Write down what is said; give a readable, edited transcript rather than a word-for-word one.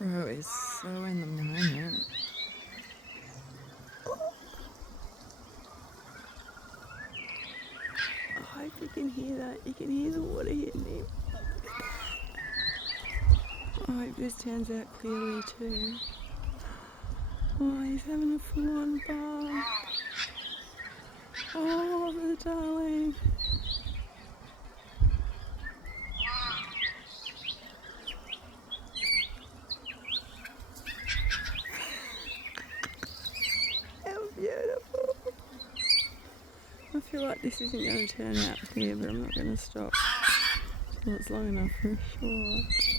Bro is so in the moment. I hope you can hear that. You can hear the water hitting him. I hope this turns out clearly too. Oh, he's having a full-on bath. Oh, the darling. How beautiful. I feel like this isn't going to turn out here, but I'm not going to stop till it's long enough for a short.